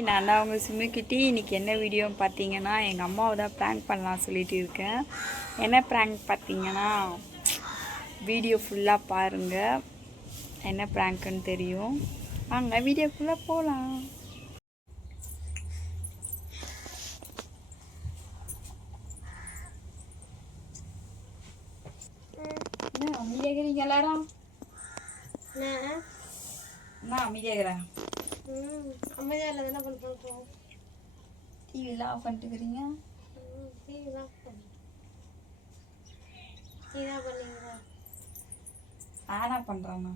நான் தான் அவங்க சிம்முக்கிட்டி. இன்றைக்கி என்ன வீடியோன்னு பார்த்தீங்கன்னா, எங்கள் அம்மாவை தான் ப்ராங்க் பண்ணலாம் சொல்லிட்டு இருக்கேன். என்ன ப்ராங்க் பார்த்தீங்கன்னா, வீடியோ ஃபுல்லாக பாருங்கள், என்ன ப்ராங்க்குன்னு தெரியும். வாங்க வீடியோ ஃபுல்லாக போகலாம். என்ன அமைதியாகிறீங்க எல்லாரும்? என்ன அமைதியாகிறேன்? அமைதியாக என்ன பண்ணுறோம்? டிவிலாம் ஆஃப் பண்ணிட்டு இருக்கிறீங்க? ஆனா பண்ணுறேண்ணா.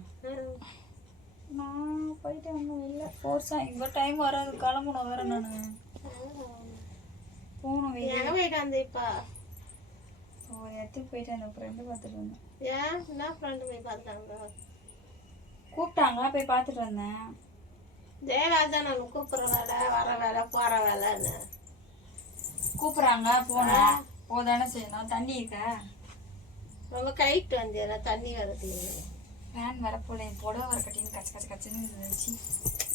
நான் போயிட்டு ஒன்றும் இல்லை, ஃபோர்ஸாக இங்கே டைம் வராது, கிளம்பணும் வேறு. நான் போகணும் எங்கே போயிட்டு வந்தேன் இப்போ? ஒரு இடத்துக்கு போயிட்டு அந்த ஃப்ரெண்டு பார்த்துட்டு வந்தேன். ஏன் என்ன ஃப்ரெண்டு போய் பார்த்துட்டாங்க? கூப்பிட்டாங்க, போய் பார்த்துட்டு வந்தேன். ஜெயராஜா நான் கூப்பிட்ற வேலை, வர வேலை, போகிற வேலைன்னு கூப்பிட்றாங்க, போனேன். போதானே செய்யணும். தண்ணி இருக்க ரொம்ப கைட்டு வந்தேன், தண்ணி வரது. ஃபேன் வர போல, என் புடவை வர கட்டின்னு கச்சு கச்சு கச்சுன்னு இருந்துச்சு.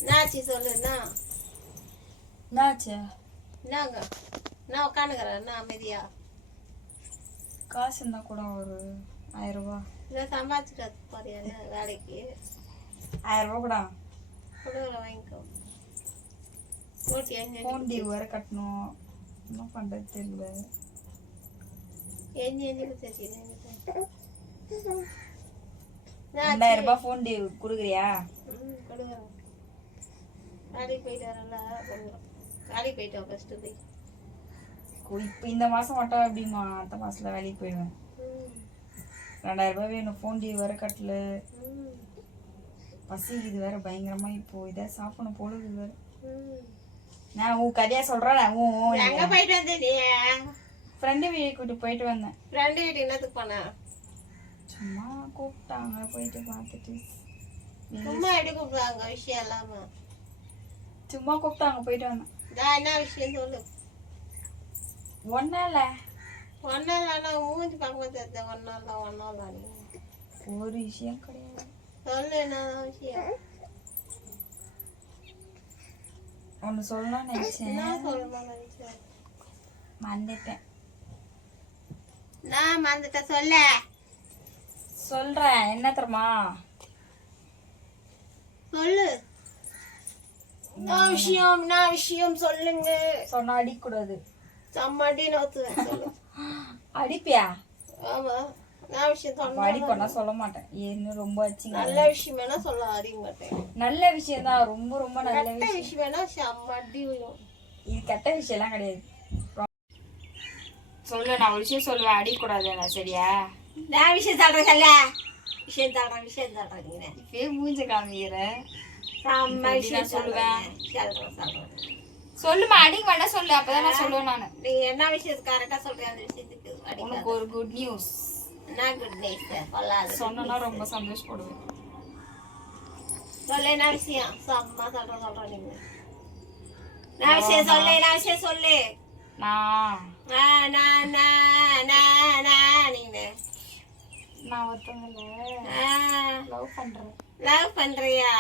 என்னாச்சு சொல்லுண்ணா? என்னாச்சு? என்னங்க நான் உட்காந்துக்கிறேன், என்ன அமைதியா? காசு இருந்தால் கூட ஒரு 1000 ரூபா இதை சம்பாதிச்சுட்டு போறியா வேலைக்கு? 1000 ரூபா கூட கொடுக்குற வாங்கிக்கோ. ஃபோன் டியூ வேறு கட்டணும், என்ன பண்ணுறது தெரியல. எஞ்சி 2000 ரூபாய் ஃபோன் டியூ கொடுக்குறியா? கொடுக்குறேன். வேலைக்கு போயிட்டு வரல, வேலைக்கு போயிட்டோம் ஃபஸ்ட்டு போய். இப்போ இந்த மாதம் மட்டும் எப்படிமா? அடுத்த மாதத்தில் வேலைக்கு போயிடுவேன். 2000 ரூபாய் வேணும், ஃபோன் டியூ வேறு கட்டல. பசிக்குது வேற பயங்கரமா. இப்போ இதை சாப்பிடணும் பொழுது வேற. நான் உன் கதையா சொல்றேன். எங்க போயிட்டு வந்தேன்? ஃப்ரெண்டு வீட்டுக்கு கூட்டிட்டு போயிட்டு வந்தேன். ஃப்ரெண்டு வீட்டுக்கு என்னத்துக்கு போன? சும்மா கூப்பிட்டாங்க, போயிட்டு பார்த்துட்டு. சும்மா எப்படி கூப்பிடுவாங்க? விஷயம் இல்லாம சும்மா கூப்பிட்டாங்க, போயிட்டு வந்தேன். என்ன விஷயம் சொல்லு. ஒன்னும் இல்லை. ஒன்னும் இல்லை, மூஞ்சி பார்க்க தெரிஞ்ச ஒன்னும் இல்லை. ஒரு விஷயம் கிடையாது. சொல்லு, என்ன விஷயம்? ஒன்று சொல்லணும்னு நினைச்சேன், மறந்துட்டேன். நான் மறந்துட்டேன், சொல்ல சொல்றேன். என்ன தெரியுமா? சொல்லு. என்ன விஷயம் சொல்லுங்க. சொன்னா அடிக்கூடாது. சம்மாடி நோத்துவேன். அடிப்பியா? ஆமா, நான் விஷயம் சொன்னா அடிப்பா, சொல்ல மாட்டேன். ஏன்னு ரொம்ப வச்சிங்க. நல்ல விஷயம் வேணா சொல்ல அடிக்க மாட்டேன். நல்ல விஷயம் தான், ரொம்ப ரொம்ப நல்ல விஷயம் வேணா சம்மாடி விடும். இது கெட்ட விஷயம் எல்லாம் கிடையாது. சொல்லு, நான் ஒரு விஷயம் சொல்லுவேன், அடிக்கூடாது. நான் சரியா? நான் விஷயம் சொல்றேன், சொல்ல. விஷயம் சொல்றேன் நீங்க இப்பயே மூஞ்ச காமிக்கிறேன். சொல்லுவேன். சொல்லுமா, அடிக்க வேண்டாம் சொல்லு, அப்பதான் நான் சொல்லுவேன். நானு நீங்க என்ன விஷயத்துக்கு கரெக்டா சொல்றேன், அந்த விஷயத்துக்கு உனக்கு ஒரு குட் நியூஸ். என்ன குட் நியூஸ்? சொன்னா ரொம்ப சந்தோஷப்படுவேன். சொல்ல, என்ன விஷயம்? அம்மா சொல்றேன் நீங்க. நான் விஷயம் சொல்லு, நான் விஷயம் சொல்லு. நான் ஒருத்தவங்கள லவ் பண்றேன். லவ் பண்றியா?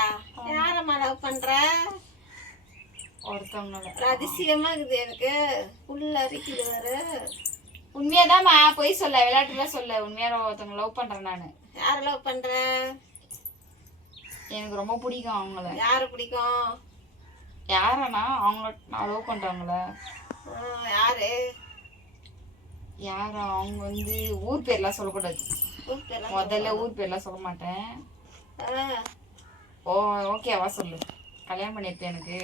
யாரம்மா லவ் பண்ற? ஒருத்தவங்கள. அதிசயமா இருக்குது எனக்கு, புல்ல அரிக்குது வேற. உண்மையாதாம்மா, போய் சொல்ல, விளையாட்டுல சொல்ல. உண்மையா ஒருத்தவங்க லவ் பண்றேன் நானு. யார லவ் பண்ற? எனக்கு ரொம்ப பிடிக்கும் அவங்கள. யாரு பிடிக்கும்? யாரனா அவங்கள நான் லவ் பண்றவங்கள. யாரு? யாரா? அவங்க வந்து ஊர் பேர்லாம் சொல்லக்கூடாது. முதல்ல ஊர் பேர்லாம் சொல்ல மாட்டேன். ஓகேவா? சொல்லு. கல்யாணம் பண்ணிருப்பேன். எனக்கு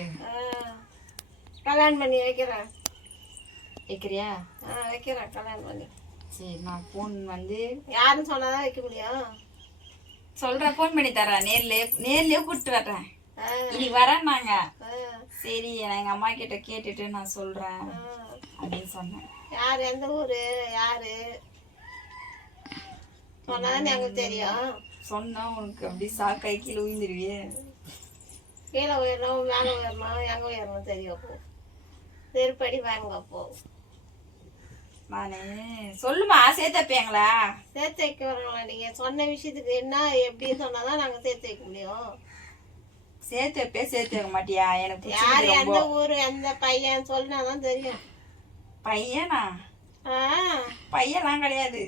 கல்யாணம் பண்ணி வைக்கிறேன். வைக்கிறியா? வைக்கிறேன், கல்யாணம் பண்ணி. சரி, நான் போன் வந்து யாருன்னு சொன்னாதான் வைக்க முடியும். சொல்றேன், போன் பண்ணி தரேன். நேர்லயே கூப்பிட்டு வர்றேன். இன்னைக்கு வரேன் நாங்க. சரி, நான் எங்க அம்மா கிட்ட கேட்டுட்டு நான் சொல்றேன் அப்படின்னு சொன்னேன். யாரு? எந்த ஊரு? யாரு சொன்னாதான் எங்களுக்கு தெரியும். சொன்னா உனக்கு அப்படி சாக்காய் கீழே உயிர்ந்துருவியே. கீழே உயரணும், மேலே உயரணும், எங்க உயரணும் தெரியும். அப்போ செருப்படி வாங்க. அப்போ நானு சொல்லுமா, சேர்த்து வைப்பீங்களா? சேர்த்து வைக்க வரங்களா? நீங்க சொன்ன விஷயத்துக்கு என்ன எப்படின்னு சொன்னாதான் நாங்க சேர்த்து வைக்க முடியும். சேர்த்து வைப்பே சேர்த்து வைக்க மாட்டியா? எனக்கு யாரு பிடிச்சது எந்த ரொம்ப. ஊரு எந்த பையன் சொன்னாதான் தெரியும். பையனா? ஆ பையன்லாம் கிடையாது.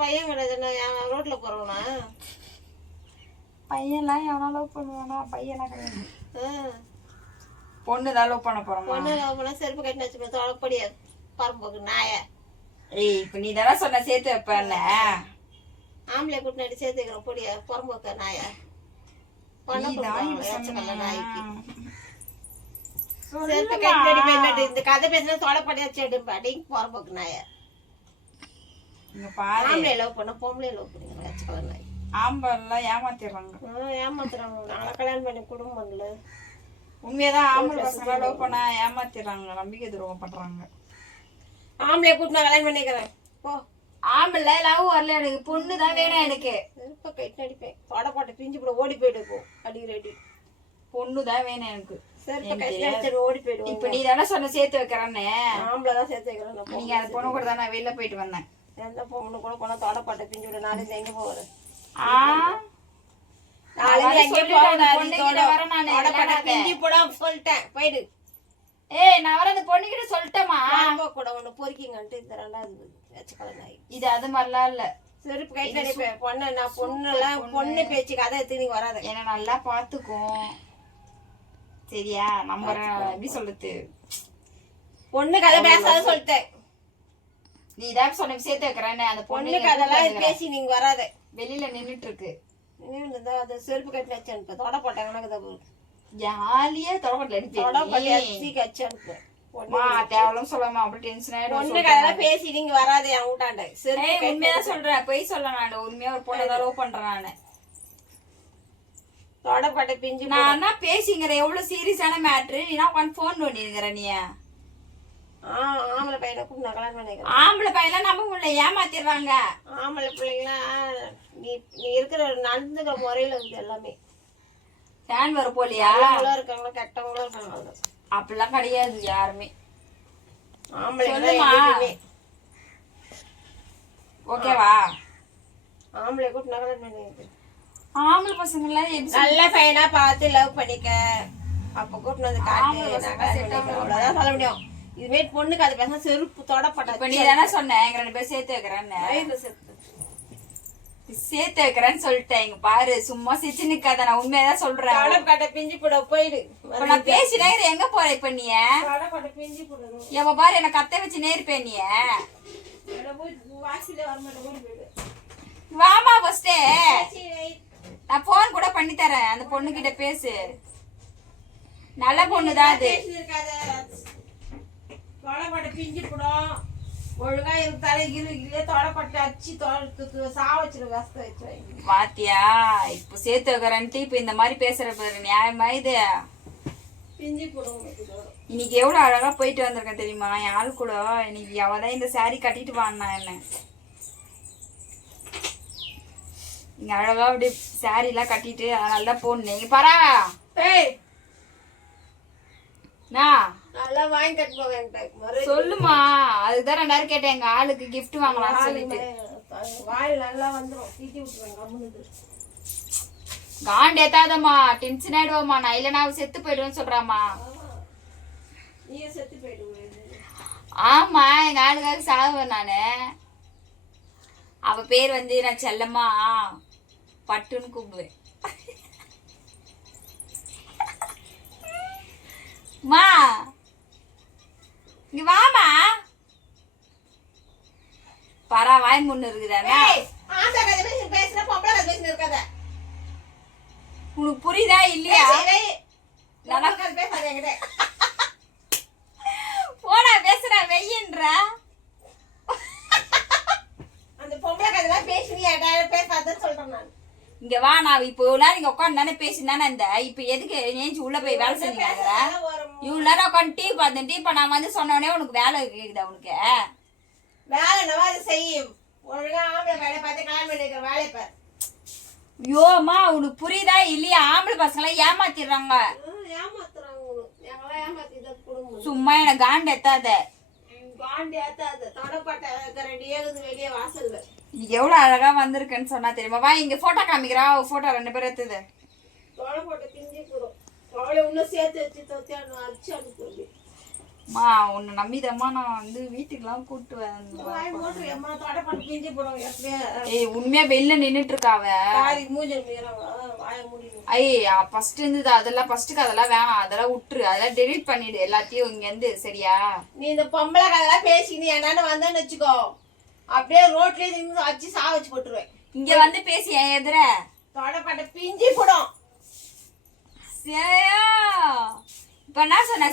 பையன் கிடையாது. ரோட்ல போறவனா? பையன்லாம் எவனா லவ் பண்ணுவானா? பையன்லாம் கிடையாது. பொண்ணு தான் லவ் பண்ண போறோமா? பொண்ணு லவ் பண்ணா செருப்பு கட்டின வச்சுப்ப தொலைப்படியா பரம்போக்கு நாய. ஏய் இப்ப நீ தானே சொன்ன சேர்த்து வைப்பேன்ல. ஆம்பளை கூட்டினாடி சேர்த்து வைக்கிறோம் பொடியா பரம்போக்க நாய. பண்ண போடுவாங்க நாய்க்கு. செருப்பு கட்டினாடி போயிட்டு இந்த கதை பேசினா தொலைப்படியா செடும்பா அடிங்க பரம்போக்கு நாய. ஆம்பளை லவ் பண்ண பொம்பளை லவ் பண்ணுங்க வச்சுக்கலாம் நாய். ஆம்பளை ஏமாத்திடுறாங்க. ஏமாத்துறாங்க. நாளை கல்யாணம் பண்ணி குடும்பம் இல்ல. உண்மையதான் ஆம்பளை பசங்க லவ் பண்ண ஏமாத்திடுறாங்க, நம்பிக்கை துரோகம் பண்றாங்க. ஆம்பளை கூட்டு நான் கல்யாணம் பண்ணிக்கிறேன் போ. ஆம்பளை லவ் வரல, எனக்கு பொண்ணு தான் வேணும். எனக்கு செருப்ப கட்டி அடிப்பேன் தொட போட்ட பிஞ்சு போட ஓடி போயிடு போ. அடி ரெடி பொண்ணு தான் வேணும் எனக்கு. செருப்ப கட்டி அடிச்சு ஓடி போயிடுவோம். இப்ப நீ தானே சொன்ன சேர்த்து வைக்கிறேன்னு. ஆம்பளை தான் சேர்த்து வைக்கிறேன். நீங்க அந்த பொண்ணு கூட தான் நான் வெளில போயிட்டு வந்தேன். எந்த பொண்ணு கூட போனா தொட போட்ட பிஞ்சு விட நாளைக்கு எங்க போவாரு? ஏய் நான் வர அந்த பொண்ணு கிட்ட சொல்லிட்டேமா கூட ஒண்ணு பொறுக்கிங்கன்ட்டு இந்த ரெண்டாவது வச்சுக்கலாம் நாய். இது அது மாதிரிலாம் இல்ல. செருப்பு கட்டி அடிப்பேன் பொண்ணு. நான் பொண்ணு எல்லாம் பொண்ணு பேச்சுக்கு அதை எடுத்து நீங்க வராது. என்ன நல்லா பாத்துக்கும் சரியா? நம்ம எப்படி சொல்றது, பொண்ணு கதை பேசாத சொல்லிட்டேன். நீ தான் சொன்ன சேர்த்து வைக்கிறேன்னு. அந்த பொண்ணு கதெல்லாம் பேசி நீங்க வராது. வெளியில நின்னுட்டு இருக்கு. அது செருப்பு கட்டி வச்சு அனுப்பு. தொட போட்டாங்கன்னா ஜாலியா தொடக்கல அனுப்பு. தேவலாம் சொல்லாம அப்படி டென்ஷன் ஆயிடும். பொண்ணு கதெல்லாம் பேசி நீங்க வராது என் வீட்டாண்ட. உண்மையா சொல்றேன், பொய் சொல்ல நானு. உண்மையா ஒரு பொண்ணை லவ் பண்றேன் நானு. தொடப்பட்ட பிஞ்சு நான் தான் பேசிங்கிற எவ்வளவு சீரியஸான மேட்ரு. நீனா உன் போன் பண்ணிருக்கிற நீ. ஆம்பளை பையனை கூட நான் கல்யாணம் பண்ணிக்கிறேன். ஆம்பளை பையெல்லாம் நம்ப முடியல, ஏமாத்திடுறாங்க. ஆம்பளை பிள்ளைங்களாம் நீ இருக்கிற நடந்துக்கிற முறையில இருக்குது எல்லாமே. ஃபேன் வர போலியா? நல்லவங்களும் இருக்காங்க கெட்டவங்களும் இருக்காங்க. அப்படிலாம் கிடையாது யாருமே. ஆம்பளை ஓகேவா? ஆம்பளை கூட நான் கல்யாணம் பண்ணிக்கிறேன். ஆம்பளை பசங்க நல்ல பையனா பார்த்து லவ் பண்ணிக்க. அப்ப கூட்டு வந்து காட்டு அவ்வளவுதான் சொல்ல முடியும். இதுவே பொண்ணுக்கு அது பேச செருப்பு தொடப்பட்ட. இப்ப நீ தானே சொன்ன எங்க 2 பேரும் சேர்த்து வைக்கிறேன்னு. சேர்த்து வைக்கிறேன்னு சொல்லிட்டேன். இங்க பாரு சும்மா சிச்சு நிக்காத, நான் உண்மையதான் சொல்றேன். தொடப்பட்ட பிஞ்சு போட போயிடு. நான் பேசினே எங்க போற இப்ப நீ? தொடப்பட்ட பிஞ்சு போடணும். எப்ப பாரு என்ன கத்த வச்சு நேர்ப்பேன் நீ. வாசில வரமாட்டேன் ஓடி போயிடு. வாமா ஃபர்ஸ்ட். நான் போன் கூட பண்ணி தரேன். அந்த பொண்ணு கிட்ட பேசு. நல்ல பொண்ணுதான் அது. தொடப்பட்ட பிஞ்சு போடும். ஒழுங்கா இருந்தாலே தொடப்பட்டு அச்சு சாவச்சிரு வசத்த வச்சு. பாத்தியா இப்ப சேர்த்து வைக்கிறேன்ட்டு இப்ப இந்த மாதிரி பேசுற பாரு. நியாயமா இது? பிஞ்சு போடும். இன்னைக்கு எவ்வளவு அழகா போயிட்டு வந்திருக்கேன் தெரியுமா? என் ஆள் கூட இன்னைக்கு அவதான் இந்த சாரி கட்டிட்டு வான்னா என்ன. இங்க அழகா அப்படி சாரி எல்லாம் கட்டிட்டு நல்லா போனேன் பாரா. நல்லா வாங்கி கட்டு போவேன் சொல்லுமா. அதுதான் 2000 கேட்டேன். எங்க ஆளுக்கு கிஃப்ட் வாங்கலாம் சொல்லிட்டு. வாயில் நல்லா வந்துடும். தீட்டி விட்டுருவேன். காண்ட் ஏத்தாதம்மா, டென்ஷன் ஆயிடுவோமா. நான் இல்லைனா செத்து போயிடுவேன்னு சொல்றாமா. நீ செத்து போயிடுவேன். ஆமா எங்க ஆளுக்காக சாகுவேன் நானு. அவ பேர் வந்து நான் செல்லம்மா பட்டுன்னு கூப்பிடுவேன். மா இங்க வாமா. பரா வாய் முன்னு இருக்குதானே. உனக்கு புரியுதா இல்லையா? போடா பேசுற வெய்யன்ற. அந்த பொம்பளை கதைலாம் பேசுனியா பேசாதன்னு சொல்றேன் நான். இங்க வா. நான் இப்போ நீங்க உட்காந்து தானே பேசினானே. இந்த இப்ப எதுக்கு ஏஞ்சி உள்ள போய் வேலை செஞ்சீங்க? இவ்வளவு நேரம் உட்காந்து டீ பார்த்தேன். டீ இப்ப நான் வந்து சொன்னோடனே உனக்கு வேலை கேக்குதா? உனக்கு வேலை என்னவா அது செய்யும். ஒழுங்கா ஆம்பளை வேலை பார்த்து கல்யாணம் பண்ணிக்கிற வேலை பாரு. யோமா உனக்கு புரியுதா இல்லையா? ஆம்பளை பசங்க எல்லாம் ஏமாத்திடுறாங்க. சும்மா எனக்கு காண்டு எத்தாத. வெளியே வாசல்ல எவ்வளவு அழகா வந்திருக்குன்னு சொன்னா தெரியுமா? வா இங்க போட்டோ காமிக்கிறா. போட்டோ 2 பேரும் எடுத்தது. போட்டு பிஞ்சு அவளை இன்னும் சேர்த்து வச்சு அடிச்சு அனுப்பி மா உன்னை நம்பிதம்மா நான் வந்து வீட்டுக்குலாம் கூட்டு ஏய் உண்மையா வெளில நின்னுட்டு இருக்காவ ஐயா ஃபர்ஸ்ட் இருந்தது அதெல்லாம் ஃபர்ஸ்ட்டுக்கு அதெல்லாம் வேணாம், அதெல்லாம் விட்டுரு, அதெல்லாம் டெலீட் பண்ணிடு எல்லாத்தையும் இங்க இருந்து. சரியா? நீ இந்த பொம்பளை கதையெல்லாம் பேசி நீ என்னன்னு வந்தேன்னு வச்சுக்கோ, அப்படியே ரோட்லயே நின்று அடிச்சு சா வச்சு போட்டுருவேன். இங்க வந்து பேசி என் எதிர தொடப்பட்ட பிஞ்சி போடும். சரியா? இப்ப என்ன சொன்ன?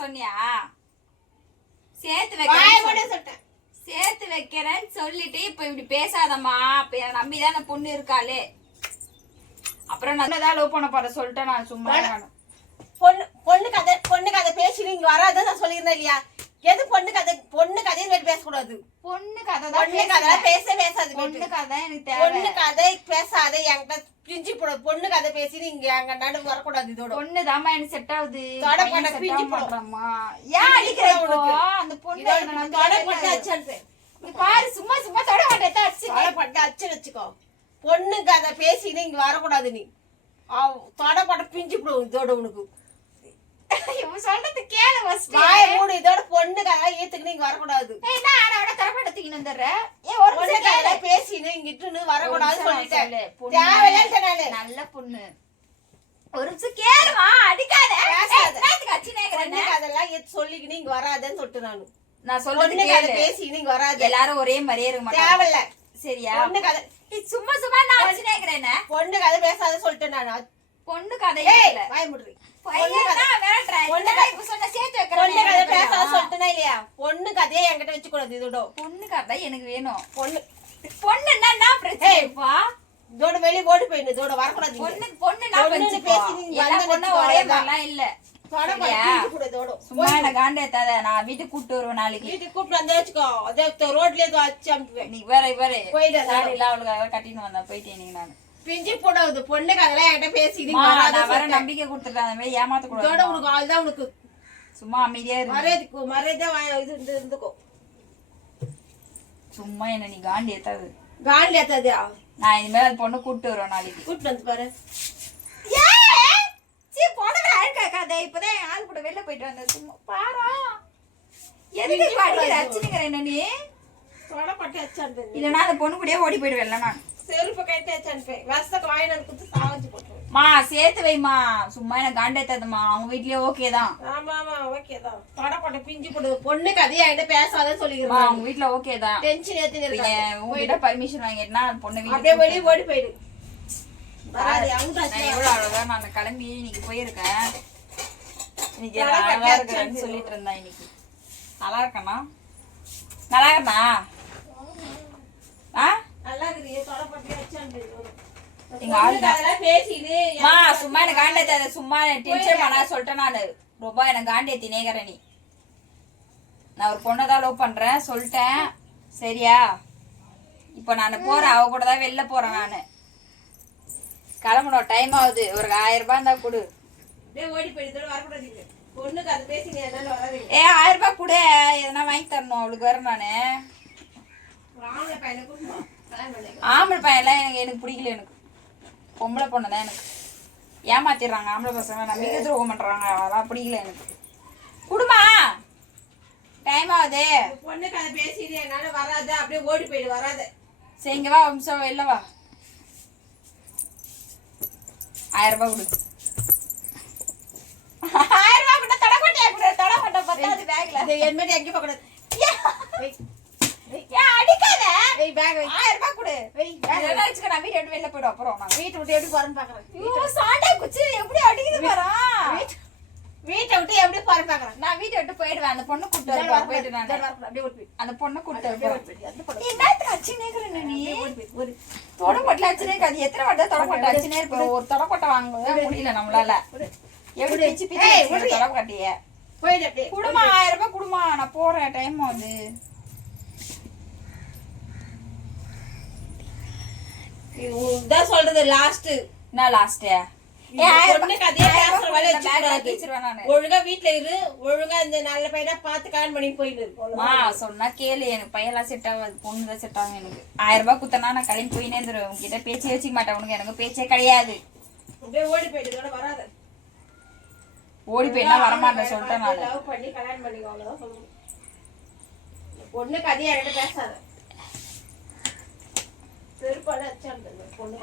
சொன்னியா சேர்த்து வைக்க சேர்த்து வைக்கிறேன்னு சொல்லிட்டு இப்ப இப்படி பேசாதம்மா. இப்ப என்ன நம்பிதான் அந்த பொண்ணு இருக்காளே. அப்புறம் நான் தான் லவ் பண்ண போற சொல்லிட்டேன் நான். சும்மா பொண்ணு கதை பேசி நீங்க வராத நான் சொல்லிருந்தேன் இல்லையா? எது பொண்ணு கதைன்னு பேசக்கூடாது. பொண்ணு கதை பேசாது. பொண்ணு கதை எனக்கு தேவை. பொண்ணு கதை பேசாத, என்கிட்ட பிஞ்சு போடும். பொண்ணு கதை பேசி நீங்க எங்க நடுவு வரக்கூடாது. இதோட பொண்ணு தாமா எனக்கு செட் ஆகுது. பிஞ்சு போடுறோம்மா. ஏன் அடிக்கிற உனக்கு? அந்த பொண்ணு பாரு சும்மா சும்மா தொட மாட்டேன் அச்சு வச்சுக்கோ. பொண்ணு கதை பேசி நீங்க வரக்கூடாது. நீ தொடப்பட்ட பிஞ்சு போடும். இதோட உனக்கு சொல்றது கேளு. இதோட பொண்ணு கதை ஈத்துக்கு நீங்க வரக்கூடாது. பேசி நீங்க வரக்கூடாது சொல்லிட்டேன். நல்ல பொண்ணு. ஒரு நிமிஷம் கேளுமா, அடிக்காத. அதெல்லாம் சொல்லிக்கிட்டு நீங்க வராதன்னு சொல்லிட்டு நான் சொல்றது பேசி நீங்க வராது. எல்லாரும் ஒரே மாதிரியே இருக்க மாட்டாங்க. தேவையில்ல. சரியா? பொண்ணு கதை சும்மா சும்மா நான் அடிச்சுனே இருக்கிறேன். பொண்ணு கதை பேசாத சொல்லிட்டேன் நான். பொண்ணு கதை இல்ல. வாய் மூடுறீ. பொண்ணு கதையை என்கிட்ட வச்சு கூடாது. இதோட பொண்ணு கதை எனக்கு வேணும். பொண்ணு இதோட வெளியே ஓடி போயிடு. இதோட வரக்கூடாது. பொண்ணு பேசி ஒரே மாதிரிலாம் இல்ல. சும்மா என்ன காண்டேத்தாத. நான் வீட்டுக்கு கூப்பிட்டு வருவேன் நாளைக்கு. வீட்டுக்கு கூப்பிட்டு வந்தா வச்சுக்கோ, அதே ரோட்லயே வச்சு அனுப்புவேன். நீ வேற போயிட்டு அவளுக்கு கட்டின்னு வந்தா போயிட்டேன். நீங்க நான் பிஞ்சு போடுவது பொண்ணு கதையெல்லாம் என்கிட்ட பேசி வர நம்பிக்கை கொடுத்துட்டேன். அந்த மாதிரி ஏமாத்த கூடாது. உனக்கு ஆள்தான் உனக்கு. சும்மா அமைதியா இருக்கு. மரியாதை இது இருந்துக்கோ. சும்மா என்ன நீ காண்டி ஏத்தாது. நான் இனிமேல் அந்த பொண்ணு கூப்பிட்டு வருவேன் நாளைக்கு. கூப்பிட்டு வந்து பாரு. இப்பதான் ஆள் கூட வெளில போயிட்டு வந்த. சும்மா பாரா எதுக்கு அடிக்கிற என்ன நீ தொடப்பட்டு அச்சான். இல்லன்னா அந்த பொண்ணு கூடயே ஓடி போயிடுவேன். நான் செருப்பு கட்டி அச்சான். வருஷத்துக்கு வாயினால குத்து சாவச்சு போட்டுருவேன். மா சேர்த்து வைமா. சும்மா என்ன காண்டேத்தாதம்மா. அவங்க வீட்லயே ஓகே தான். ஆமா ஓகே தான். தொடப்பட்டு பிஞ்சு போடு. பொண்ணு கதையா என்கிட்ட பேசாதன்னு சொல்லிக்கிறேன். அவங்க வீட்ல ஓகே தான். டென்ஷன் ஏத்தி இருக்கேன். உங்ககிட்ட பர்மிஷன் வாங்கிட்டா அந்த பொண்ணு வீட்டுல அப்படியே வெளியே ஓடி போயிடு. நான் கிளம்பி இன்னைக்கு போயிருக்கேன். இன்னைக்கு நல்லா இருக்கேன்னு சொல்லிட்டு இருந்தேன். இன்னைக்கு நல்லா இருக்கேனா? நல்லா இருக்கா? சும்மா எனக்கு காண்டேத்த. சும்மா டென்ஷன் பண்ணா சொல்லிட்டேன். நானு ரொம்ப எனக்கு காண்டேத்தி நேகர. நீ நான் ஒரு பொண்ணதான் லவ் பண்றேன் சொல்லிட்டேன். சரியா? இப்ப நான் போறேன். அவ கூட தான் வெளில போறேன். நானு கிளம்பணும். டைம் ஆகுது. ஒரு 1000 ரூபாய் இருந்தா கொடு. ஓடி போயிட்டு வரக்கூடாது. பொண்ணுக்கு அது பேசி 1000 ரூபாய் கூட எதனா வாங்கி தரணும் அவளுக்கு. வர நானு ஆம்பளை பையன்லாம் எனக்கு பிடிக்கல. எனக்கு பொம்பளை பொண்ணு தான் எனக்கு. ஏமாத்திடுறாங்க ஆம்பளை பசங்க. நம்பிக்கை துரோகம் பண்றாங்க. அதெல்லாம் பிடிக்கல எனக்கு. குடுமா டைம் ஆகுது. பொண்ணுக்கு அதை பேசி என்னால வராது. அப்படியே ஓடி போயிடு. வராது. சரி இங்க வா. வம்சம் வெளில வா. 1000 ரூபாய் கொடு. 1000 ரூபாய் கூட தொடமாட்டியா? கூட தொடமாட்ட பத்தாது பேக்ல. இது என்ன எங்க போகக்கூடாது. அடிக்காத. 1000 ரூபாய் கொடு. நான் வீட்டை விட்டு வெளில போயிடும். அப்புறம் நான் வீட்டை விட்டு எப்படி போறேன்னு பாக்குறேன். சாண்டா குச்சி எப்படி அடிக்குது பாரு. வீட்டை விட்டு எப்படி போற பாக்குறேன். நான் வீட்டை விட்டு போயிடுவேன். அந்த பொண்ணு கூப்பிட்டு போயிட்டு நான் அந்த பொண்ணு கூப்பிட்டு என்னத்துக்கு அச்சுனே இருக்கிற நீ? தொடப்பட்டல அச்சுனே இருக்காது. எத்தனை வாட்டை தொடப்பட்ட அச்சுனே இருப்ப. ஒரு தொடப்பட்டை வாங்க முடியல நம்மளால. எப்படி பிச்சு பிச்சு தொடப்பட்டிய குடுமா. 1000 ரூபாய் குடுமா. நான் போறேன். டைம் ஆகுது. சொல்றது லாஸ்ட். என்ன லாஸ்ட்? ஒழுங்கா வீட்டுல இரு. ஒழுங்கா இந்த நல்ல பையனா பாத்து கல்யாணம் பண்ணி போயிட்டு சொன்னா கேளு. எனக்கு பையெல்லாம் செட் ஆகாது. பொண்ணுதான் செட் ஆகும் எனக்கு. 1000 ரூபாய் குத்தனா நான் கிளம்பி போயினே இருந்துருவேன். உங்ககிட்ட பேச்சே வச்சுக்க மாட்டேன். உனக்கு எனக்கு பேச்சே கிடையாது. அப்படியே ஓடி போயிட்டு வராத. ஓடி போய் என்ன வரமாட்டேன் சொல்லிட்டேன் நான். லவ் பண்ணி கல்யாணம் பண்ணிக்கோ அவ்வளவுதான் சொல்லுவேன். பொண்ணு கதையா என்கிட்ட பேசாத. செருப்பால அச்சான் பொண்ணு